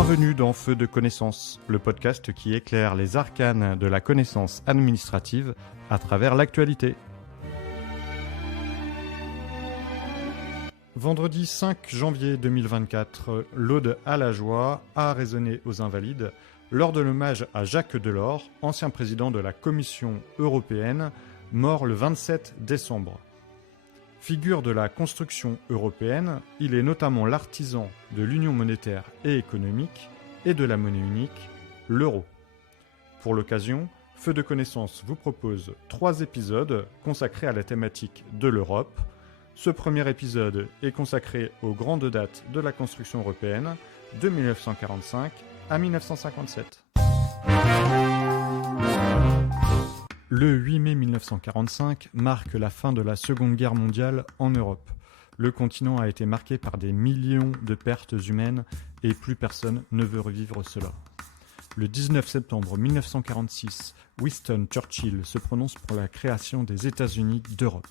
Bienvenue dans Feu de connaissance, le podcast qui éclaire les arcanes de la connaissance administrative à travers l'actualité. Vendredi 5 janvier 2024, l'Aude à la joie a résonné aux Invalides lors de l'hommage à Jacques Delors, ancien président de la Commission européenne, mort le 27 décembre. Figure de la construction européenne, il est notamment l'artisan de l'union monétaire et économique et de la monnaie unique, l'euro. Pour l'occasion, Feu de connaissance vous propose 3 épisodes consacrés à la thématique de l'Europe. Ce premier épisode est consacré aux grandes dates de la construction européenne de 1945 à 1957. Le 8 mai 1945 marque la fin de la Seconde Guerre mondiale en Europe. Le continent a été marqué par des millions de pertes humaines et plus personne ne veut revivre cela. Le 19 septembre 1946, Winston Churchill se prononce pour la création des États-Unis d'Europe.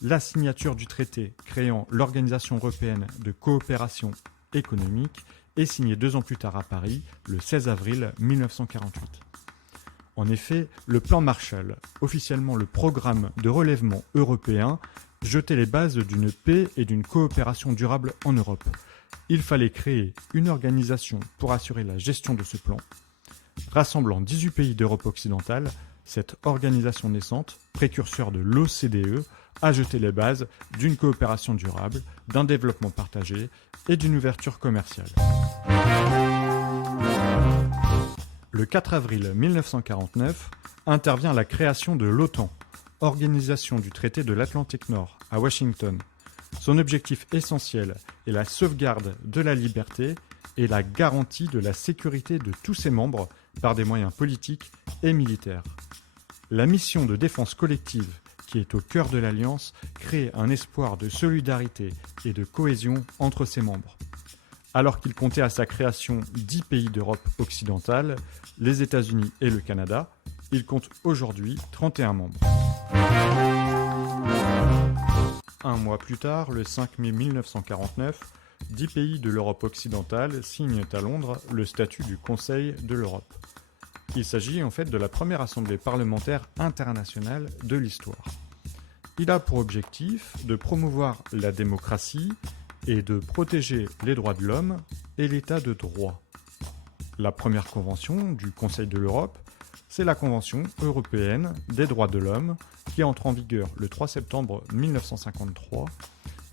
La signature du traité créant l'Organisation européenne de coopération économique est signée 2 ans plus tard à Paris, le 16 avril 1948. En effet, le plan Marshall, officiellement le programme de relèvement européen, jetait les bases d'une paix et d'une coopération durable en Europe. Il fallait créer une organisation pour assurer la gestion de ce plan. Rassemblant 18 pays d'Europe occidentale, cette organisation naissante, précurseur de l'OCDE, a jeté les bases d'une coopération durable, d'un développement partagé et d'une ouverture commerciale. Le 4 avril 1949 intervient la création de l'OTAN, organisation du traité de l'Atlantique Nord, à Washington. Son objectif essentiel est la sauvegarde de la liberté et la garantie de la sécurité de tous ses membres par des moyens politiques et militaires. La mission de défense collective, qui est au cœur de l'Alliance, crée un espoir de solidarité et de cohésion entre ses membres. Alors qu'il comptait à sa création 10 pays d'Europe occidentale, les États-Unis et le Canada, il compte aujourd'hui 31 membres. Un mois plus tard, le 5 mai 1949, 10 pays de l'Europe occidentale signent à Londres le statut du Conseil de l'Europe. Il s'agit en fait de la première assemblée parlementaire internationale de l'histoire. Il a pour objectif de promouvoir la démocratie et de protéger les droits de l'homme et l'état de droit. La première convention du Conseil de l'Europe, c'est la Convention européenne des droits de l'homme qui entre en vigueur le 3 septembre 1953.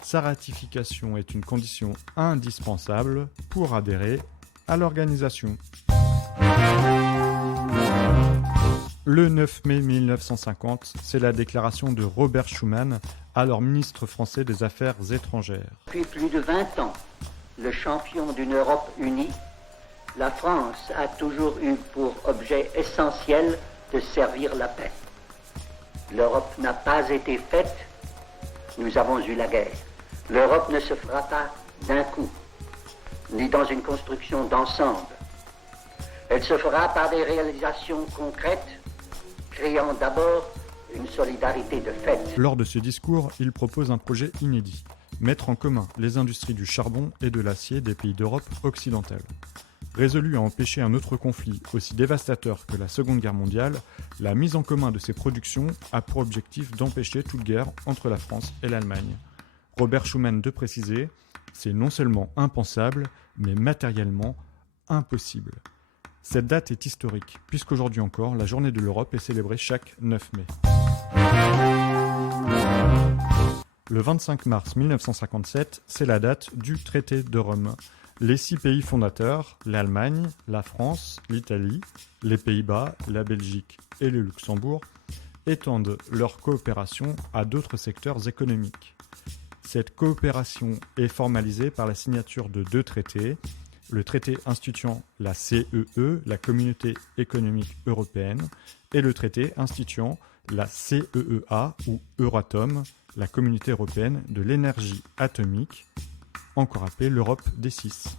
Sa ratification est une condition indispensable pour adhérer à l'organisation. Le 9 mai 1950, c'est la déclaration de Robert Schuman, alors ministre français des Affaires étrangères. Depuis plus de 20 ans, le champion d'une Europe unie, la France a toujours eu pour objet essentiel de servir la paix. L'Europe n'a pas été faite, nous avons eu la guerre. L'Europe ne se fera pas d'un coup, ni dans une construction d'ensemble. Elle se fera par des réalisations concrètes, créant d'abord une solidarité de fait. Lors de ce discours, il propose un projet inédit, mettre en commun les industries du charbon et de l'acier des pays d'Europe occidentale. Résolu à empêcher un autre conflit aussi dévastateur que la Seconde Guerre mondiale, la mise en commun de ces productions a pour objectif d'empêcher toute guerre entre la France et l'Allemagne. Robert Schuman de préciser, c'est non seulement impensable, mais matériellement impossible. Cette date est historique, puisqu'aujourd'hui encore, la journée de l'Europe est célébrée chaque 9 mai. Le 25 mars 1957, c'est la date du traité de Rome. Les 6 pays fondateurs, l'Allemagne, la France, l'Italie, les Pays-Bas, la Belgique et le Luxembourg, étendent leur coopération à d'autres secteurs économiques. Cette coopération est formalisée par la signature de 2 traités, le traité instituant la CEE, la Communauté économique européenne, et le traité instituant la CEEA ou Euratom, la Communauté européenne de l'énergie atomique, encore appelée l'Europe des 6.